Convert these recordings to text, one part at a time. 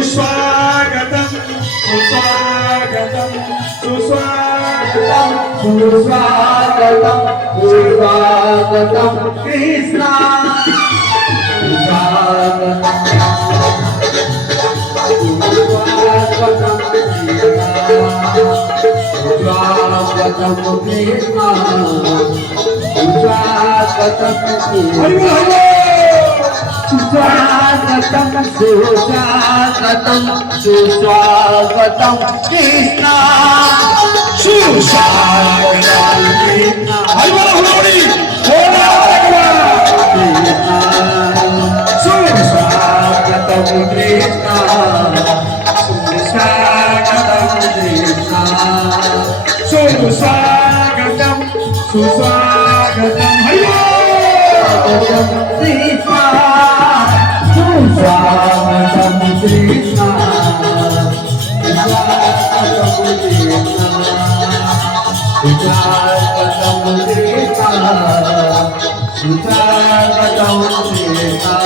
सुस्वागतम सुस्वागतम सुस्वागतम सुस्वागतम सुस्वागतम कृष्णा स्वागतम कृष्णा स्वागतम सुस्वागतम सुस्वागतम सुस्वागतम कृष्णा सुस्वागतम कृष्णा सुस्वागतम कृष्णा सुस्वागतम कृष्णा सुस्वागतम सुस्वागतम कृष्णा सुस्वागतम कृष्णा सुस्वागतम कृष्णा सुस्वागतम कृष्णा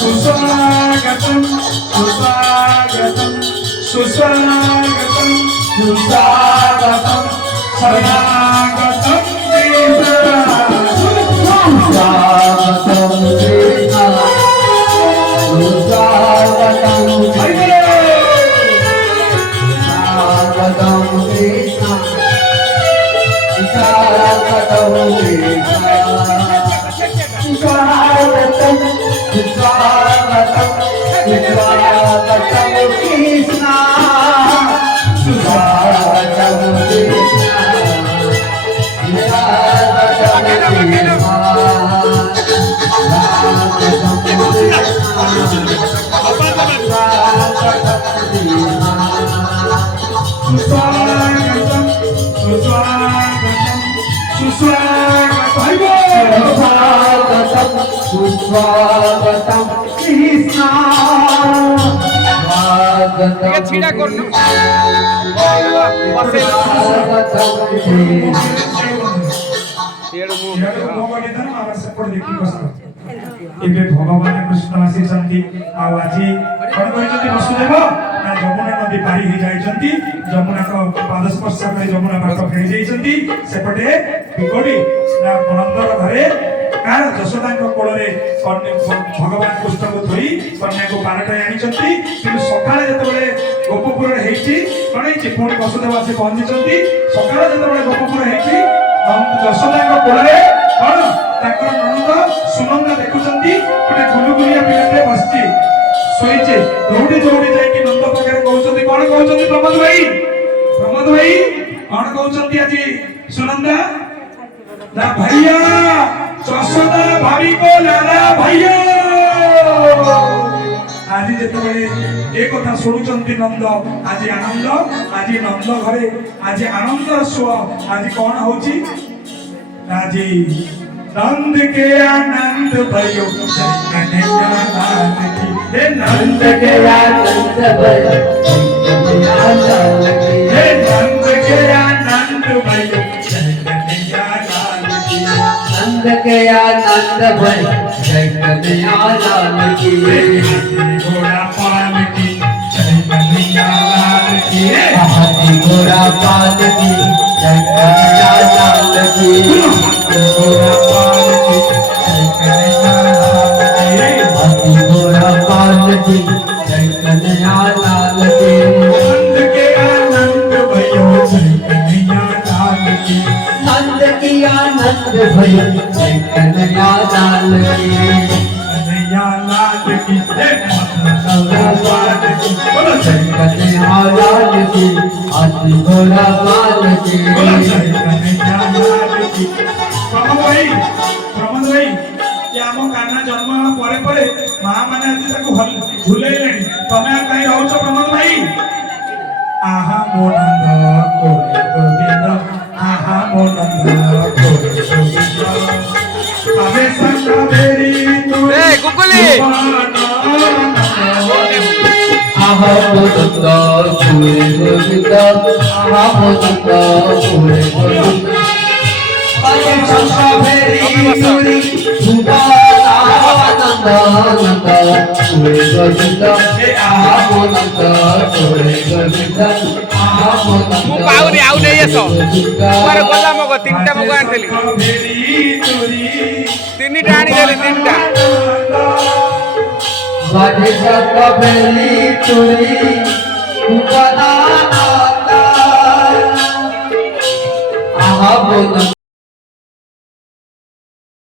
सुस्वागतम सुस्वागतम सुस्वागतम सुस्वागतम शरणागतम स्वागतम कृष्णा स्वागतम स्वागतम कृष्णा स्वागतम कृष्णा स्वागतम स्वागतम स्वागतम कृष्णा स्वागतम सुस्वागतम सुस्वागतम सुस्वागतम कृष्णा स्वागतम छिड़ा करनु ଏବେ ଭଗବାନ କୃଷ୍ଣ ଆସିଛନ୍ତି ଆଉ ଆଜି କଣ କରିଛନ୍ତି ବସୁଦେବ ନା ଯମୁନା ନଦୀ ପାରି ହେଇ ଯାଇଛନ୍ତି ଯମୁନାଙ୍କ ପାଦ ସ୍ପର୍ଶ କରି ଯମୁନା ପାଖ ଖେଳି ଯାଇଛନ୍ତି ସେପଟେ ବିକୋଡ଼ି ନା ନନ୍ଦର ଘରେ କାହାର ଯଶୋଦାଙ୍କ କୋଳରେ ଭଗବାନ କୃଷ୍ଣଙ୍କୁ ଧୋଇ କନ୍ୟାକୁ ବାରଟାରେ ଆଣିଛନ୍ତି କିନ୍ତୁ ସକାଳେ ଯେତେବେଳେ ଗୋପପୁରରେ ହେଇଛି କଣ ହେଇଛି ପୁଣି ବସୁଦେବ ଆସି ପହଞ୍ଚିଛନ୍ତି ସକାଳେ ଯେତେବେଳେ ଗୋପପୁର ହେଇଛି ଯଶୋଦାଙ୍କ କୋଳରେ କଣ ତାଙ୍କର ନଣନ୍ଦ ସୁନନ୍ଦା ଦେଖୁଛନ୍ତି ଗୋଟେ ଗୁଲୁଗୁଲିଆ ପିଲାଟେ ବସିଛି ଶୋଇଛି ଦୌଡ଼ି ଦୌଡ଼ି ଯାଇକି ନନ୍ଦ ପାଖରେ କହୁଛନ୍ତି କଣ କହୁଛନ୍ତି ପ୍ରମୋଦ ଭାଇ କଣ କହୁଛନ୍ତି ଆଜି ସୁନନ୍ଦା ନା ଭैया ଯଶୋଦା ଭାବି को लाला भैया ଆଜି ଯେତେବେଳେ ଏ କଥା ଶୁଣୁଛନ୍ତି ନନ୍ଦ ଆଜି ଆନନ୍ଦ ଆଜି ନନ୍ଦ ଘରେ ଆଜି ଆନନ୍ଦର ସୁଅ ଆଜି କଣ ହଉଛି ଆଜି नंद के आनंद भयो जय कन्हैया लाल की हे नंद के आनंद भयो हे नंद के आनंद भयो जय कन्हैया लाल की नंद के आनंद भयो जय कन्हैया लाल की घोड़ा पाल की जय कन्हैया लाल की हाथी घोड़ा पाल की जय कन्हैया लाल की घोड़ा पाल की जय कन्हैया लाल की हाथी घोड़ा पाल की जय कन्हैया लाल की नंद के आनंद भयो जय कन्हैया लाल की नंद की आनंद भयो जय कन्हैया लाल की कन्हैया लाल की जय माता लाल की बोलो जय कन्हैया लाल की हाथी घोड़ा पाल की बोलो जय कन्हैया लाल की प्रमोद भाई ये आम कान्हा जन्म परे परे माँ माने आज ताको भूलेलेनी तमे काई रहउछ प्रमोद भाई आहा मो नंद कोरे गोविंद आहा मो नंद कोरे गोविंद अबे संगा मेरी तू ए कुकुली आहा मो नंद कोरे गोविंद आहा मो नंद कोरे गोविंद अबे संगा मेरी तुरी सुबह आनंद आनंद तुळे गोविंद आनंद तुळे गोविंद ମୁଁ ପାଉନି ଆଉ ନେଇ ଆସ କୁଆଡ଼େ ଗଲା ମଗ ତିନିଟା ମଗ ଆଣିଥିଲି ତିନିଟା ଆଣିଦେଲି ତିନିଟା बाजे का बेली तुरी